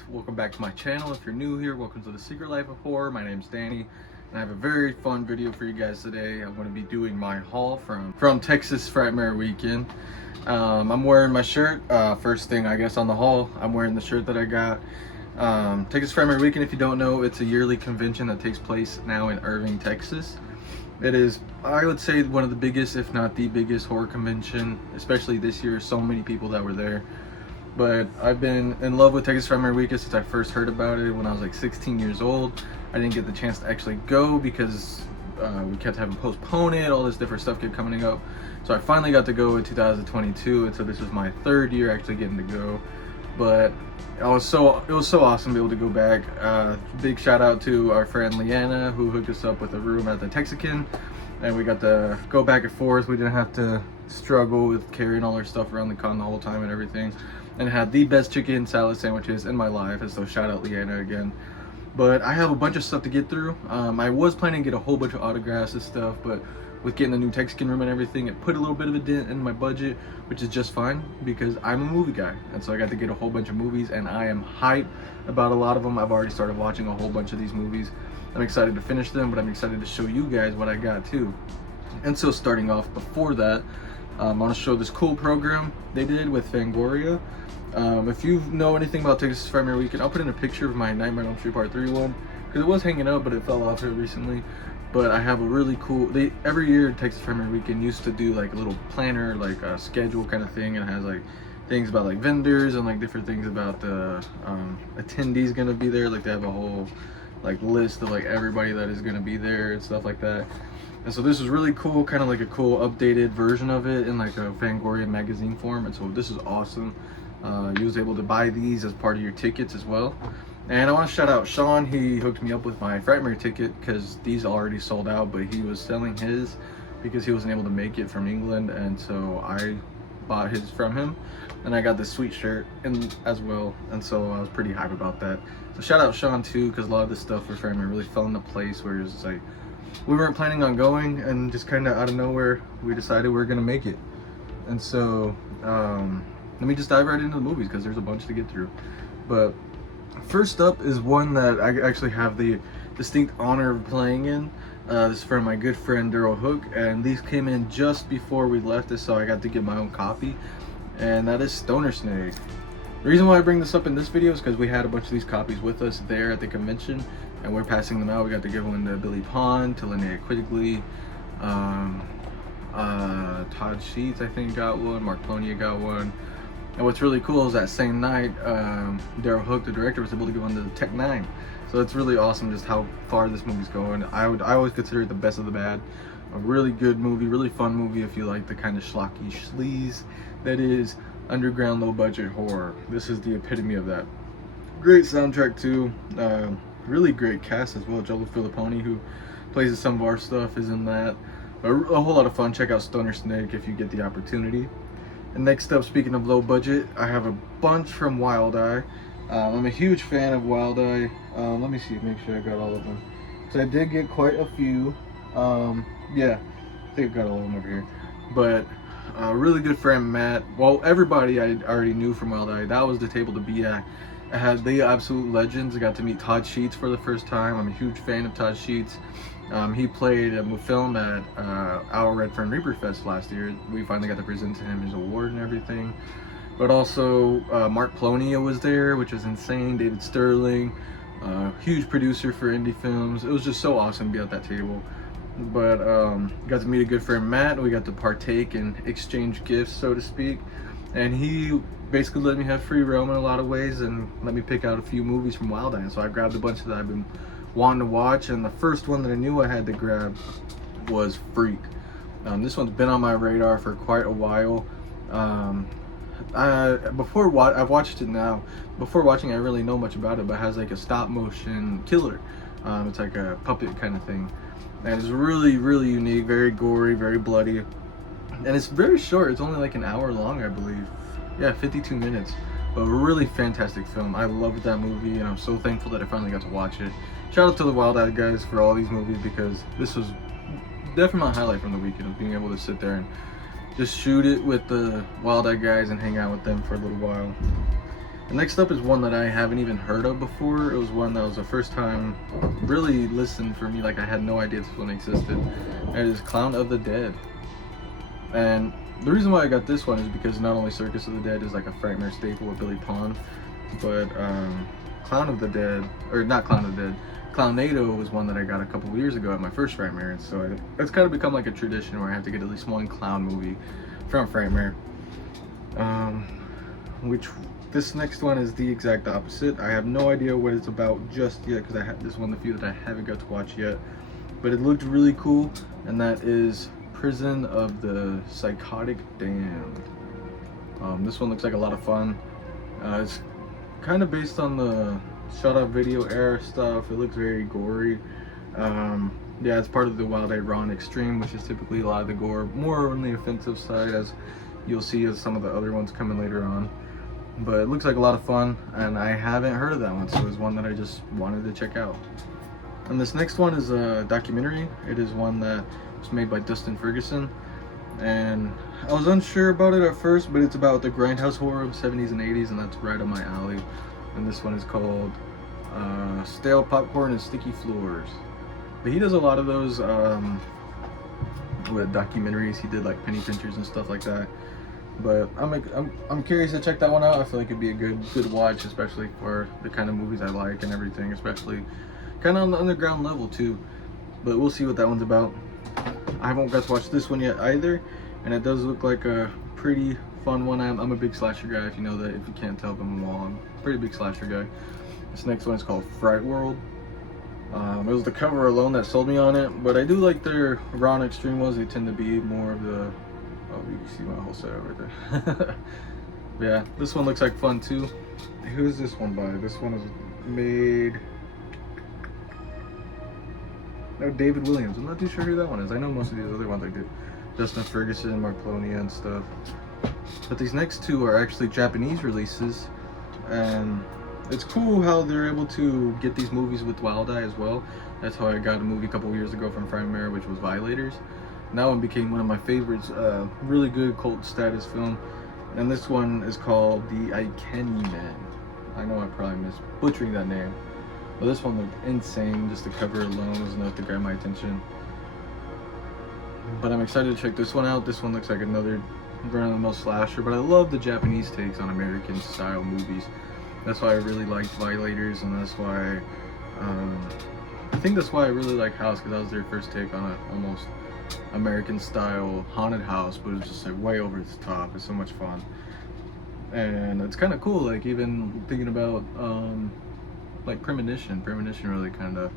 guys, welcome back to my channel. If you're new here, welcome to the Secret Life of Horror. My name's Danny and I have a very fun video for you guys today. I'm going to be doing my haul from Texas Frightmare weekend. I'm wearing my shirt. First thing I guess on the haul, I'm wearing the shirt that I got. Texas Frightmare weekend, if you don't know, it's a yearly convention that takes place now in Irving, Texas. It is, I would say, one of the biggest, if not the biggest, horror convention, especially this year. So many people that were there. But I've been in love with Texas Frightmare weekend since I first heard about it when I was like 16 years old. I didn't get the chance to actually go because we kept having to postpone it. All this different stuff kept coming up. So I finally got to go in 2022, and so this was my third year actually getting to go. But it was so awesome to be able to go back. Big shout out to our friend Leanna, who hooked us up with a room at the Texican, and we got to go back and forth. We didn't have to struggle with carrying all our stuff around the con the whole time and everything, and had the best chicken salad sandwiches in my life. And so shout out Leanna again. But I have a bunch of stuff to get through. I was planning to get a whole bunch of autographs and stuff, but with getting the new Texican room and everything, it put a little bit of a dent in my budget, which is just fine because I'm a movie guy. And so I got to get a whole bunch of movies, and I am hyped about a lot of them. I've already started watching a whole bunch of these movies. I'm excited to finish them, but I'm excited to show you guys what I got too. And so starting off before that, I want to show this cool program they did with Fangoria. If you know anything about Texas Frightmare weekend, I'll put in a picture of my Nightmare on Elm Street Part 3 one, because it was hanging up, but it fell off here recently. But I have a really cool, every year Texas Frightmare weekend used to do like a little planner, like a schedule kind of thing, and it has like things about like vendors and like different things about the attendees gonna be there. Like they have a whole like list of like everybody that is gonna be there and stuff like that. And so this is really cool, kind of like a cool updated version of it in like a Fangoria magazine form. And so this is awesome. You was able to buy these as part of your tickets as well. And I want to shout out Sean. He hooked me up with my Frightmare ticket because these already sold out, but he was selling his because he wasn't able to make it from England, and so I bought his from him, and I got this sweet shirt as well, and so I was pretty hype about that. So shout out Sean too, because a lot of this stuff for Frightmare really fell into place where it was like we weren't planning on going, and just kind of out of nowhere we decided we were gonna make it. And so let me just dive right into the movies because there's a bunch to get through. But first up is one that I actually have the distinct honor of playing in. This is from my good friend Daryl Hook, and these came in just before we left us, so I got to get my own copy, and that is Stoner Snake. The reason why I bring this up in this video is because we had a bunch of these copies with us there at the convention, and we're passing them out. We got to give one to Billy Pond, to Linnea Quigley, Todd Sheets I think got one, Mark Plonia got one. And what's really cool is that same night, Daryl Hook, the director, was able to give one to the Tech 9. So it's really awesome just how far this movie's going. I always consider it the best of the bad. A really good movie, really fun movie if you like the kind of schlocky sleaze that is underground low budget horror. This is the epitome of that. Great soundtrack too. Really great cast as well. Joe Filipponi, who plays some of our stuff, is in that. A whole lot of fun. Check out Stoner Snake if you get the opportunity. And next up, speaking of low budget, I have a bunch from Wild Eye. I'm a huge fan of Wild Eye. Let me see, make sure I got all of them. So I did get quite a few. Yeah, I think I got all of them over here. But a really good friend, Matt. Well, everybody I already knew from Wild Eye. That was the table to be at. I had the absolute legends. I got to meet Todd Sheets for the first time. I'm a huge fan of Todd Sheets. He played a film at our Red Fern Reaper Fest last year. We finally got to present to him his award and everything. But also Mark Plonia was there, which was insane. David Sterling, huge producer for indie films. It was just so awesome to be at that table. But got to meet a good friend Matt. We got to partake and exchange gifts, so to speak. And he basically let me have free roam in a lot of ways and let me pick out a few movies from Wild Eye. So I grabbed a bunch that I've been wanting to watch, and the first one that I knew I had to grab was Freak. This one's been on my radar for quite a while. I've watched it now. Before watching, I didn't really know much about it, but it has like a stop motion killer. It's like a puppet kind of thing, and it's really unique, very gory, very bloody, and it's very short. It's only like an hour long, I believe. Yeah, 52 minutes. But a really fantastic film. I loved that movie, and I'm so thankful that I finally got to watch it. Shout out to the Wild Eye guys for all these movies, because this was definitely my highlight from the weekend, of being able to sit there and just shoot it with the Wild Eye guys and hang out with them for a little while. And next up is one that I haven't even heard of before. It was one that was the first time really listened for me, like I had no idea this one existed. And it is Clown of the Dead. And the reason why I got this one is because not only Circus of the Dead is like a Frightmare staple with Billy Pond, but Clown of the Dead, or not Clown of the Dead, Clownado was one that I got a couple of years ago at my first Frightmare, and so it's kind of become like a tradition where I have to get at least one clown movie from Frightmare. Which this next one is the exact opposite. I have no idea what it's about just yet because I have this one of the few that I haven't got to watch yet, but it looked really cool, and that is Prison of the Psychotic Damned. This one looks like a lot of fun. It's kind of based on the shot-off video era stuff. It looks very gory. Yeah, it's part of the Wild Iron Extreme, which is typically a lot of the gore, more on the offensive side, as you'll see as some of the other ones coming later on. But it looks like a lot of fun, and I haven't heard of that one, so it's one that I just wanted to check out. And this next one is a documentary. It is one that was made by Dustin Ferguson, and I was unsure about it at first, but it's about the grindhouse horror of 70s and 80s, and that's right up my alley. And this one is called Stale Popcorn and Sticky Floors. But he does a lot of those with documentaries. He did like penny pinchers and stuff like that. But I'm curious to check that one out. I feel like it'd be a good watch, especially for the kind of movies I like and everything, especially kind of on the underground level too. But we'll see what that one's about. I haven't got to watch this one yet either, and it does look like a pretty fun one. I'm a big slasher guy, if you know that. If you can't tell from the wall, I'm a pretty big slasher guy. This next one is called Fright World. It was the cover alone that sold me on it, but I do like their raw and extreme ones. They tend to be more of the, oh, you can see my whole setup right there. Yeah, this one looks like fun too. Who is this one by? This one is made, no, David Williams. I'm not too sure who that one is. I know most of these other ones, like Justin Ferguson, Mark Polonia and stuff. But these next two are actually Japanese releases, and it's cool how they're able to get these movies with Wild Eye as well. That's how I got a movie a couple years ago from Frightmare, which was Violators. That one became one of my favorites. Really good cult status film. And this one is called The Iceni Man. I know I probably butchering that name, but this one looked insane. Just the cover alone was enough to grab my attention. But I'm excited to check this one out. This one looks like another run-of-the-mill slasher, but I love the Japanese takes on American style movies. That's why I really liked Violators, and that's why I think that's why I really like House, because that was their first take on a almost American style haunted house, but it's just like way over the top. It's so much fun, and it's kind of cool. Like even thinking about like Premonition really kind of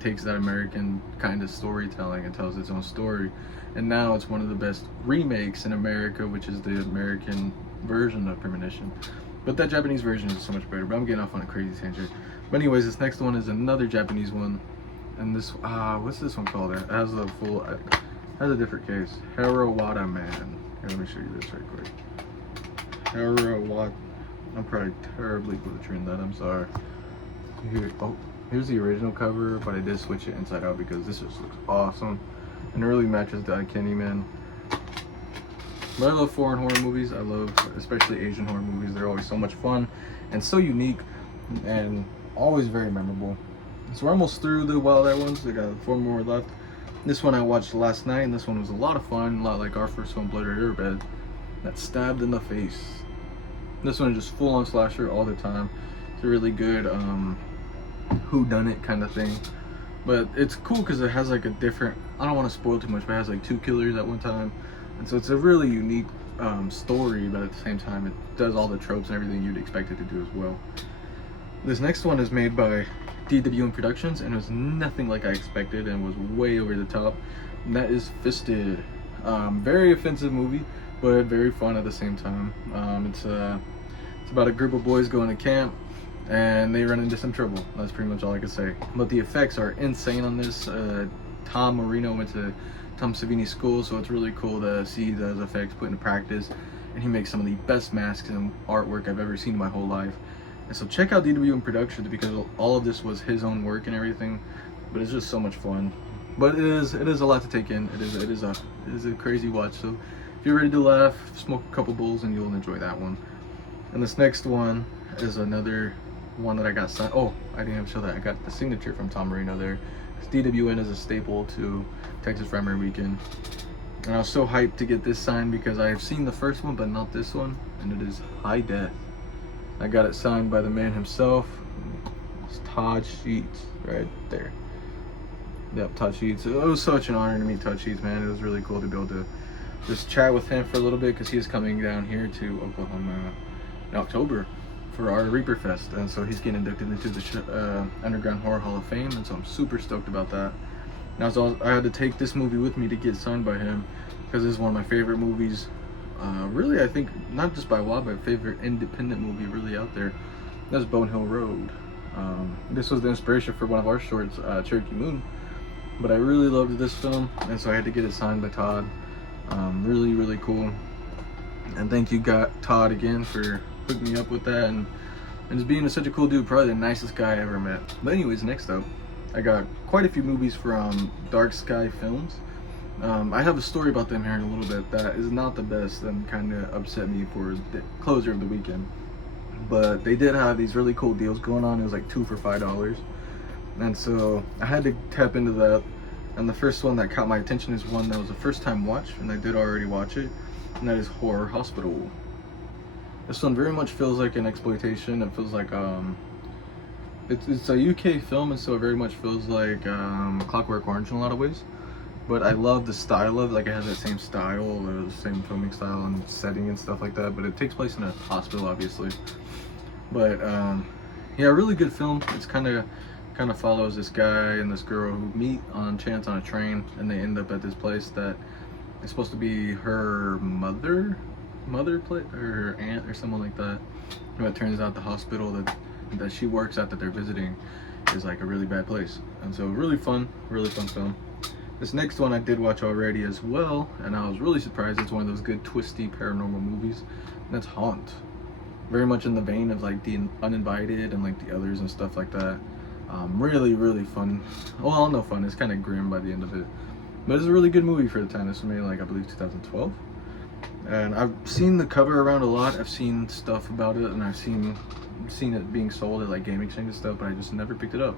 takes that American kind of storytelling and tells its own story, and now it's one of the best remakes in America, which is the American version of Premonition. But that Japanese version is so much better. But I'm getting off on a crazy tangent. But anyways, this next one is another Japanese one, and this what's this one called? It has a full, has a different case. Harawada Man. Here, let me show you this right quick. Harawada. I'm probably terribly butchering that. I'm sorry. Here, oh, here's the original cover, but I did switch it inside out because this just looks awesome, and it really matches the Iceni Man. But I love foreign horror movies. I love especially Asian horror movies. They're always so much fun and so unique and always very memorable. So we're almost through the Wild Eye ones. I got 4 more left. This one I watched last night, and this one was a lot of fun, a lot like our first one, Blood Red Airbed, that stabbed in the face. This one is just full on slasher all the time. It's a really good whodunit kind of thing. But it's cool because it has like a different, I don't want to spoil too much, but it has like 2 killers at one time. And so it's a really unique story, but at the same time it does all the tropes and everything you'd expect it to do as well. This next one is made by DWM Productions, and it was nothing like I expected and was way over the top. And that is Fisted. Very offensive movie, but very fun at the same time. It's about a group of boys going to camp, and they run into some trouble. That's pretty much all I can say. But the effects are insane on this. Tom Marino went to Tom Savini school, so it's really cool to see those effects put into practice, and he makes some of the best masks and artwork I've ever seen in my whole life. And so check out DWM Productions, because all of this was his own work and everything, but it's just so much fun. But it is a lot to take in. It is a crazy watch. So if you're ready to laugh, smoke a couple bowls, and you'll enjoy that one. And this next one is another one that I got signed. Oh, I didn't even show that. I got the signature from Tom Marino there. DWN is a staple to Texas Frightmare Weekend. And I was so hyped to get this signed because I have seen the first one, but not this one. And it is High Death. I got it signed by the man himself. It's Todd Sheets right there. Yep, Todd Sheets. It was such an honor to meet Todd Sheets, man. It was really cool to be able to just chat with him for a little bit because he is coming down here to Oklahoma in October for our Reaper Fest, and so he's getting inducted into the Underground Horror Hall of Fame, and so I'm super stoked about that. Now, I had to take this movie with me to get signed by him because this is one of my favorite movies. Really, I think not just by a while, but favorite independent movie really out there. That's Bone Hill Road. This was the inspiration for one of our shorts, Cherokee Moon. But I really loved this film, and so I had to get it signed by Todd. Really, really cool. And thank you, Todd, again for hooking me up with that and just being such a cool dude. Probably the nicest guy I ever met. But anyways, next up, I got quite a few movies from Dark Sky Films. I have a story about them here in a little bit that is not the best and kind of upset me for the closure of the weekend. But they did have these really cool deals going on. It was like 2 for $5. And so I had to tap into that. And the first one that caught my attention is one that was a first time watch, and I did already watch it, and that is Horror Hospital. This one very much feels like an exploitation. It feels like it's a UK film, and so it very much feels like Clockwork Orange in a lot of ways. But I love the style of it. Like, it has that same style, the same filming style and setting and stuff like that. But it takes place in a hospital, obviously. But yeah, really good film. It's kind of follows this guy and this girl who meet on chance on a train, and they end up at this place that is supposed to be her mother place, or her aunt or someone like that. And it turns out the hospital that she works at, that they're visiting, is like a really bad place. And so really fun film. This next one I did watch already as well, and I was really surprised. It's one of those good twisty paranormal movies, and that's Haunt. Very much in the vein of like The Uninvited and like The Others and stuff like that. Really fun. Well, no fun, it's kind of grim by the end of it, but it's a really good movie for the time. This was made like, I believe, 2012. And I've seen the cover around a lot. I've seen stuff about it, and I've seen it being sold at like game exchange and stuff, but I just never picked it up.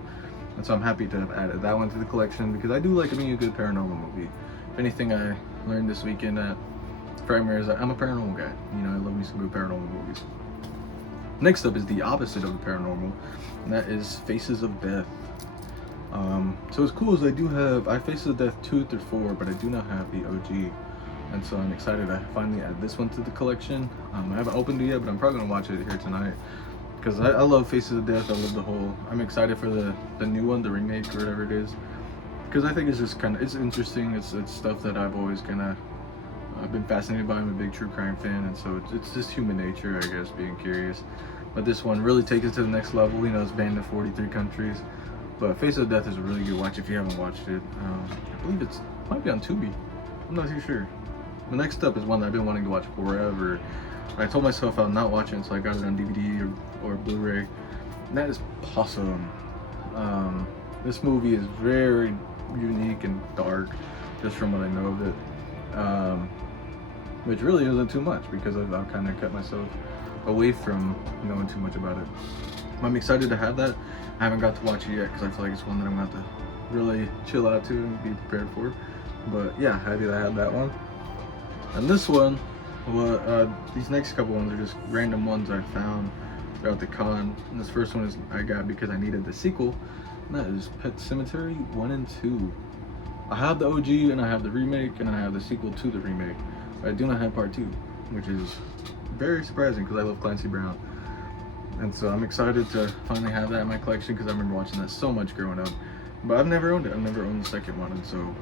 And so I'm happy to have added that one to the collection because I do like being a good paranormal movie. If anything I learned this weekend at Frightmare is that I'm a paranormal guy. You know, I love me some good paranormal movies. Next up is the opposite of the paranormal, and that is Faces of Death. So as cool as I Faces of Death 2 through 4, but I do not have the OG. And so I'm excited to finally add this one to the collection. I haven't opened it yet, but I'm probably gonna watch it here tonight because I love Faces of Death. I love I'm excited for the new one, the remake or whatever it is, because I think it's just it's interesting. It's stuff that I've always I've been fascinated by. I'm a big true crime fan, and so it's just human nature, I guess, being curious. But this one really takes it to the next level. You know, it's banned in 43 countries. But Faces of Death is a really good watch if you haven't watched it. I believe it might be on Tubi. I'm not too sure. The next up is one that I've been wanting to watch forever. I told myself I'll not watch it until I got it on DVD or Blu-ray. And that is Possum. This movie is very unique and dark, just from what I know of it. Which really isn't too much because I've kind of kept myself away from knowing too much about it. I'm excited to have that. I haven't got to watch it yet because I feel like it's one that I'm going to have to really chill out to and be prepared for. But yeah, happy that I had that one. And this one, these next couple ones are just random ones I found throughout the con. And this first one I got because I needed the sequel, and that is Pet Sematary 1 and 2. I have the OG and I have the remake and I have the sequel to the remake. But I do not have part 2, which is very surprising because I love Clancy Brown. And so I'm excited to finally have that in my collection because I remember watching that so much growing up. But I've never owned it. I've never owned the second one, and so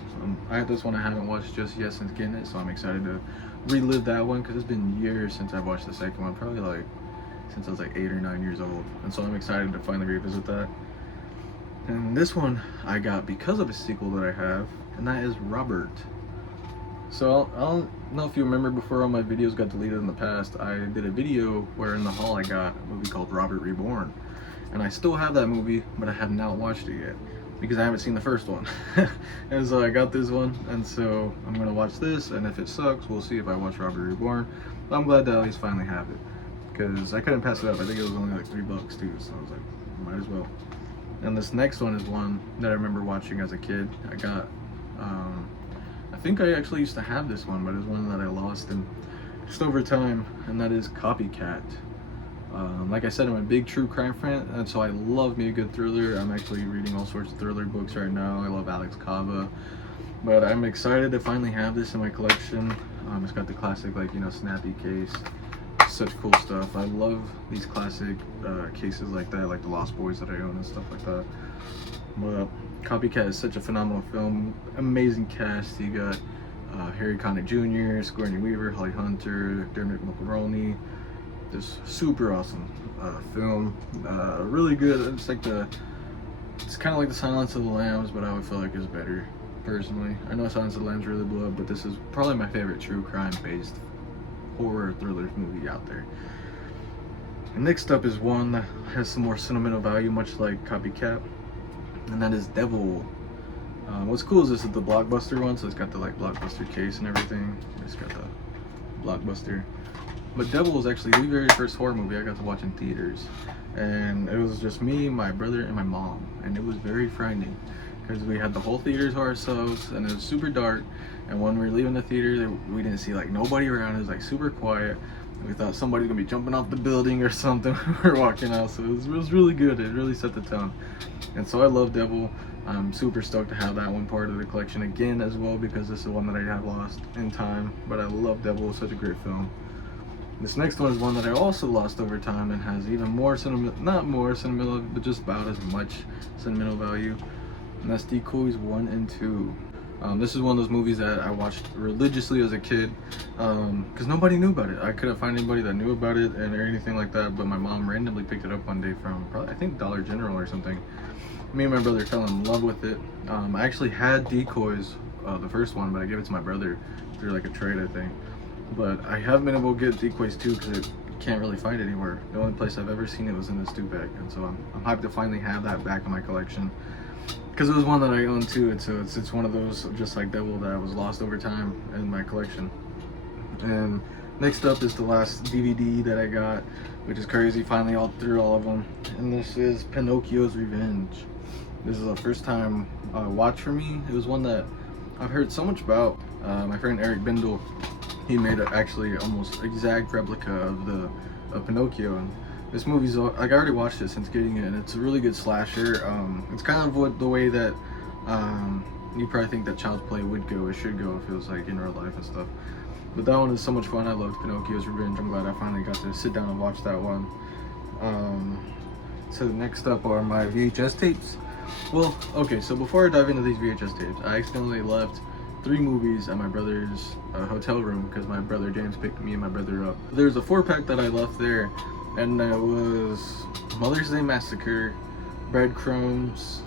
I have this one I haven't watched just yet since getting it, so I'm excited to relive that one because it's been years since I've watched the second one, probably like since I was like 8 or 9 years old, and so I'm excited to finally revisit that. And this one I got because of a sequel that I have, and that is Robert. So I don't know if you remember, before all my videos got deleted in the past, I did a video where in the haul I got a movie called Robert Reborn, and I still have that movie, but I have not watched it yet because I haven't seen the first one. And so I got this one, and so I'm gonna watch this, and if it sucks, we'll see if I watch Robert Reborn. But I'm glad to at least finally have it. because I couldn't pass it up. I think it was only like $3 too, so I was like, might as well. And this next one is one that I remember watching as a kid. I got, I think I actually used to have this one, but it's one that I lost in just over time, and that is Copycat. Like I said, I'm a big true crime fan, and so I love me a good thriller. I'm actually reading all sorts of thriller books right now. I love Alex Cava, but I'm excited to finally have this in my collection. It's got the classic, like, you know, snappy case. Such cool stuff. I love these classic cases like that, like the Lost Boys that I own and stuff like that. But Copycat is such a phenomenal film. Amazing cast. You got Harry Connick Jr., Sigourney Weaver, Holly Hunter, Dermot Mulroney. Just super awesome film. Really good. It's kind of like the Silence of the Lambs, but I would feel like it's better personally. I know Silence of the Lambs really blew up, but this is probably my favorite true crime based horror thriller movie out there. And next up is one that has some more sentimental value, much like Copycat, and that is Devil. What's cool is this is the Blockbuster one, so it's got the like Blockbuster case and everything. It's got the Blockbuster. But Devil was actually the very first horror movie I got to watch in theaters, and it was just me, my brother, and my mom, and it was very frightening because we had the whole theater to ourselves, and it was super dark. And when we were leaving the theater, we didn't see like nobody around. It was like super quiet. And we thought somebody's gonna be jumping off the building or something when we were walking out. So it was really good. It really set the tone. And so I love Devil. I'm super stoked to have that one part of the collection again as well, because this is one that I have lost in time. But I love Devil. It's such a great film. This next one is one that I also lost over time and has even more sentimental, not more sentimental, but just about as much sentimental value. And that's Decoys 1 and 2. This is one of those movies that I watched religiously as a kid, because nobody knew about it. I couldn't find anybody that knew about it or anything like that, but my mom randomly picked it up one day from probably, I think, Dollar General or something. Me and my brother fell in love with it. I actually had Decoys, the first one, but I gave it to my brother through like a trade, I think. But I haven't been able to get Decoys 2 because it can't really find it anywhere. The only place I've ever seen it was in this 2-pack, and so I'm hyped to finally have that back in my collection. Because it was one that I own too, and so it's one of those, just like Devil, that was lost over time in my collection. And next up is the last DVD that I got, which is crazy, finally all through all of them. And this is Pinocchio's Revenge. This is a first time watch for me. It was one that I've heard so much about. My friend Eric Bindle, he made actually almost exact replica of Pinocchio. And this movie's, like, I already watched it since getting it, and it's a really good slasher. It's kind of the way that you probably think that Child's Play would go, it should go if it was like in real life and stuff. But that one is so much fun. I loved Pinocchio's Revenge. I'm glad I finally got to sit down and watch that one. So next up are my VHS tapes. Well, okay, so before I dive into these VHS tapes, I accidentally left 3 movies at my brother's hotel room because my brother James picked me and my brother up. There's a 4-pack that I left there, and it was Mother's Day Massacre, Breadcrumbs,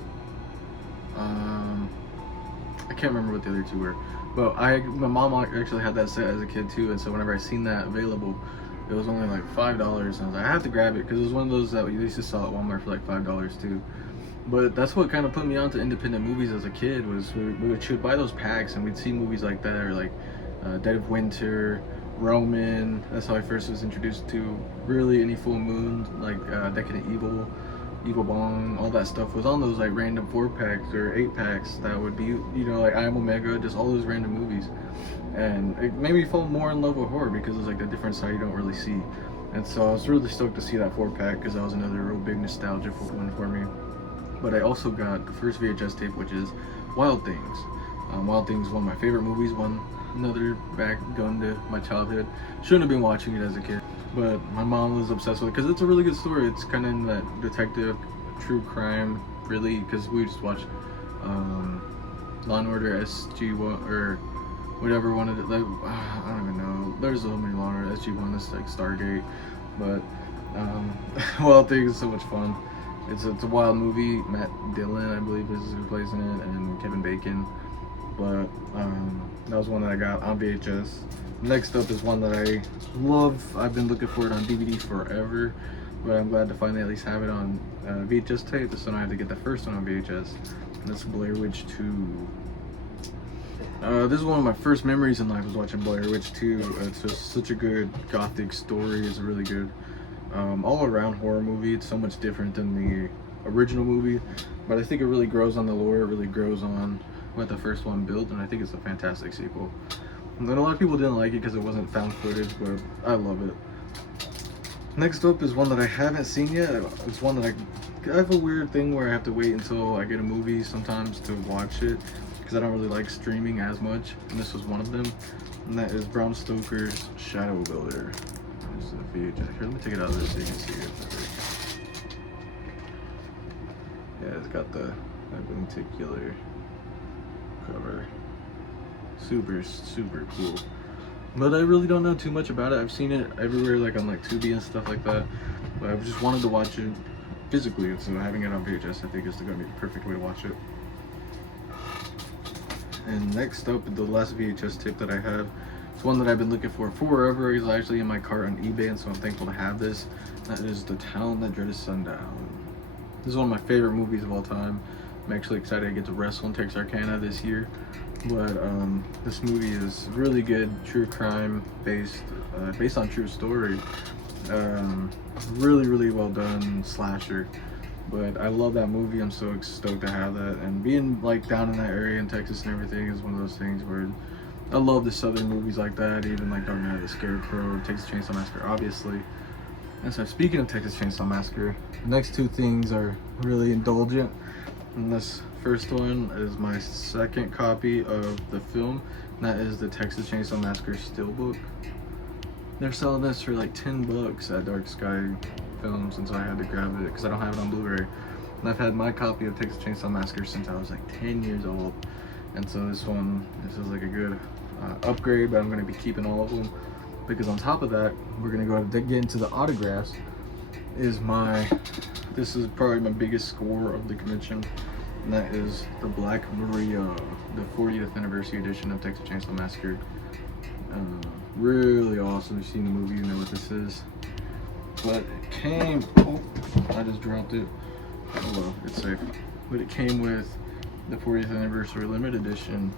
I can't remember what the other 2 were, but my mom actually had that set as a kid too, and so whenever I seen that available, it was only like $5, and I was like, I have to grab it because it was one of those that we used to sell at Walmart for like $5 too. But that's what kind of put me onto independent movies as a kid, was we would buy those packs and we'd see movies like that, or like Dead of Winter, Roman. That's how I first was introduced to really any full moon, like Decadent Evil, Evil Bong, all that stuff was on those like random 4-packs or 8-packs that would be, you know, like I Am Omega, just all those random movies. And it made me fall more in love with horror because it's like a different side you don't really see. And so I was really stoked to see that 4-pack because that was another real big nostalgia one for me. But I also got the first VHS tape, which is Wild Things. Wild Things is one of my favorite movies, another back going to my childhood. Shouldn't have been watching it as a kid, but my mom was obsessed with it because it's a really good story. It's kind of in that detective, true crime, really, because we just watched Law and Order SG-1 or whatever one of it. Like, I don't even know. There's so many Law and Order SG-1. It's like Stargate, but Wild Things is so much fun. It's a wild movie. Matt Dillon, I believe, is who plays in it, and Kevin Bacon. But that was one that I got on VHS. Next up is one that I love. I've been looking for it on DVD forever, but I'm glad to finally at least have it on VHS tape, so I don't have to get the first one on VHS. And that's Blair Witch 2. This is one of my first memories in life, was watching Blair Witch 2. It's just such a good gothic story. It's really good. all around horror movie. It's so much different than the original movie, but I think it really grows on the lore. It really grows on what the first one built, and I think it's a fantastic sequel. And then a lot of people didn't like it because it wasn't found footage, but I love it. Next up is one that I haven't seen yet. It's one that I have a weird thing where I have to wait until I get a movie sometimes to watch it, because I don't really like streaming as much, and this was one of them, and that is Bram Stoker's Shadow Builder. There's the VHS. Here, let me take it out of this so you can see it. Yeah, it's got that lenticular cover. Super cool. But I really don't know too much about it. I've seen it everywhere, like on like Tubi and stuff like that, but I've just wanted to watch it physically, and so having it on VHS I think is going to be the perfect way to watch it. And next up, the last VHS tape that I have, it's one that I've been looking for forever. It's actually in my cart on eBay, and so I'm thankful to have this. That is The Town That Dreaded Sundown. This is one of my favorite movies of all time. I'm actually excited to get to wrestle in Texarkana this year. But this movie is really good, true crime based on true story. Really well done slasher. But I love that movie. I'm so stoked to have that, and being like down in that area in Texas and everything is one of those things where I love the southern movies like that, even like Dark Knight of the Scarecrow, Texas Chainsaw Massacre obviously. And so speaking of Texas Chainsaw Massacre, the next two things are really indulgent, and this first one is my second copy of the film, and that is the Texas Chainsaw Massacre Steelbook. They're selling this for like $10 at Dark Sky Films, and so I had to grab it because I don't have it on Blu-ray. And I've had my copy of Texas Chainsaw Massacre since I was like 10 years old, and so this is like a good upgrade, but I'm going to be keeping all of them, because on top of that, we're going to go ahead and get into the autographs. This is probably my biggest score of the convention, and that is the Black Maria, the 40th anniversary edition of Texas Chainsaw Massacre. Really awesome. If you've seen the movie, you know what this is. But it came, oh, I just dropped it. Oh well, it's safe. But it came with the 40th anniversary limited edition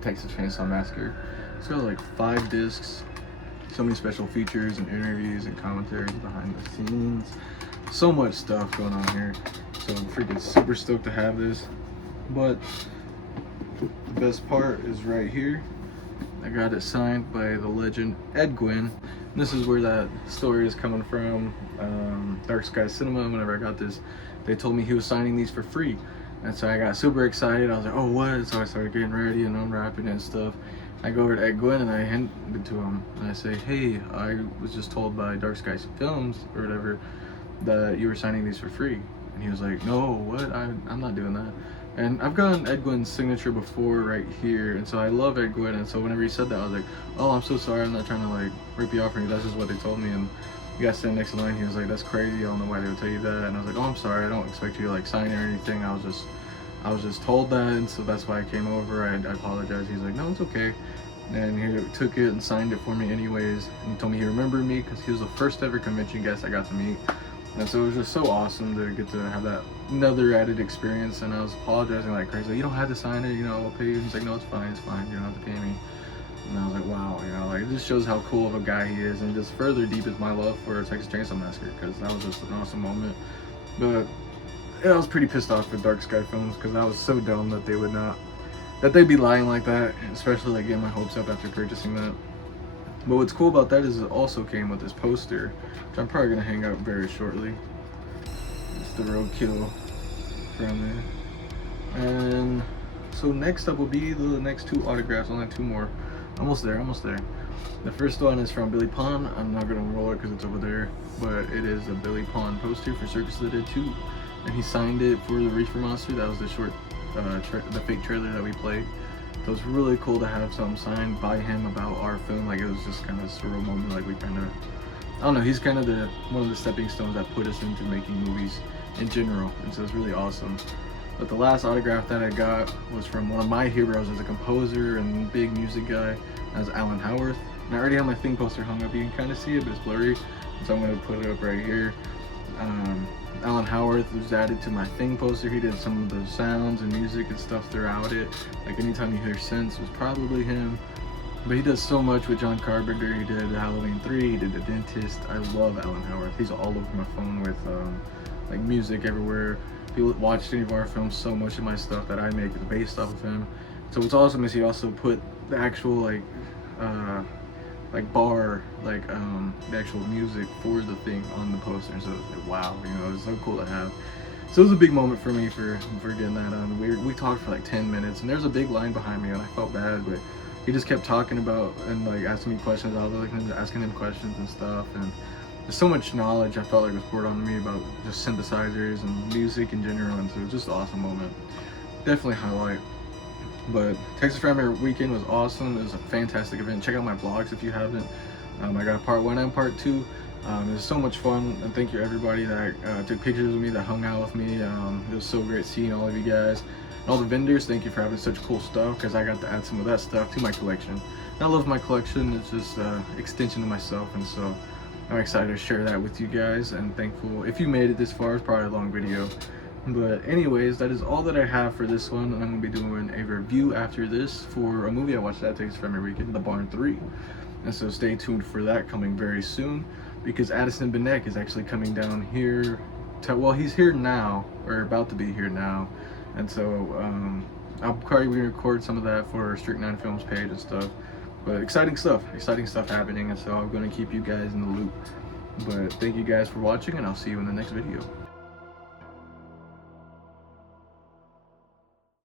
Texas Chainsaw Massacre. It's got like 5 discs, so many special features and interviews and commentaries behind the scenes. So much stuff going on here. So I'm freaking super stoked to have this. But the best part is right here. I got it signed by the legend Ed Gwynn. And this is where that story is coming from. Dark Sky Cinema, whenever I got this, they told me he was signing these for free. And so I got super excited. I was like, oh, what? So I started getting ready and unwrapping and stuff. I go over to Ed Gwynn and I hand it to him. And I say, hey, I was just told by Dark Sky Films or whatever that you were signing these for free. And he was like, no, what? I'm not doing that. And I've gotten Ed Gwynn's signature before right here, and so I love Ed Gwynn, and so whenever he said that, I was like, oh, I'm so sorry, I'm not trying to like rip you off or anything, that's just what they told me. And the guy standing next in line, he was like, that's crazy, I don't know why they would tell you that. And I was like, oh, I'm sorry, I don't expect you to like sign it or anything, I was just told that, and so that's why I came over. I apologize. He's like, no, it's okay. And he took it and signed it for me anyways, and he told me he remembered me because he was the first ever convention guest I got to meet. And so it was just so awesome to get to have that another added experience. And I was apologizing like crazy, like, you don't have to sign it, you know, I'll pay you. He's like, no, it's fine, you don't have to pay me. And I was like, wow, you know, like, it just shows how cool of a guy he is, and just further deepens my love for Texas Chainsaw Massacre, because that was just an awesome moment. But yeah, I was pretty pissed off with Dark Sky Films, because I was so dumb that they'd be lying like that, especially like getting my hopes up after purchasing that. But what's cool about that is it also came with this poster, which I'm probably gonna hang out very shortly. It's the roadkill from there. And so next up will be the next 2 autographs. Only 2 more. Almost there. The first one is from Billy Pond. I'm not gonna roll it because it's over there, but it is a Billy Pond poster for Circus of the Dead 2, and he signed it for the Reefer Monster. That was the short, the fake trailer that we played. So it's really cool to have something signed by him about our film. Like, it was just kind of a surreal moment. Like, we kind of, I don't know, he's kind of one of the stepping stones that put us into making movies in general, and so it's really awesome. But the last autograph that I got was from one of my heroes as a composer and big music guy, as Alan Howarth. And I already have my Thing poster hung up. You can kind of see it, but it's blurry, so I'm going to put it up right here. Alan Howarth was added to my Thing poster. He did some of the sounds and music and stuff throughout it. Like, anytime you hear synths, it was probably him. But he does so much with John Carpenter. He did Halloween 3, he did The Dentist. I love Alan Howard. He's all over my phone with like music everywhere. He watched any of our films. So much of my stuff that I make is based off of him. So what's awesome is he also put the actual bar, the actual music for the thing on the poster. So it's like, wow, you know, it's so cool to have. So it was a big moment for me for getting that on. We talked for like 10 minutes, and there's a big line behind me, and I felt bad, but he just kept talking about and like asking me questions. I was like asking him questions and stuff, and there's so much knowledge I felt like was poured on me about just synthesizers and music in general, and so it was just an awesome moment. Definitely highlight. But Texas Frightmare weekend was awesome. It was a fantastic event. Check out my vlogs if you haven't. I got part 1 and part 2. It was so much fun, and thank you everybody that took pictures with me, that hung out with me. It was so great seeing all of you guys. And all the vendors, thank you for having such cool stuff, because I got to add some of that stuff to my collection. And I love my collection. It's just an extension of myself, and so I'm excited to share that with you guys, and thankful if you made it this far. It's probably a long video. But anyways, that is all that I have for this one, and I'm going to be doing a review after this for a movie I watched at Texas Frightmare weekend, The Barn 3. And so stay tuned for that coming very soon, because Addison Benek is actually coming down here well, he's here now, or about to be here now, and so I'll probably record some of that for Strict 9 Films page and stuff. But exciting stuff happening, and so I'm going to keep you guys in the loop. But thank you guys for watching, and I'll see you in the next video.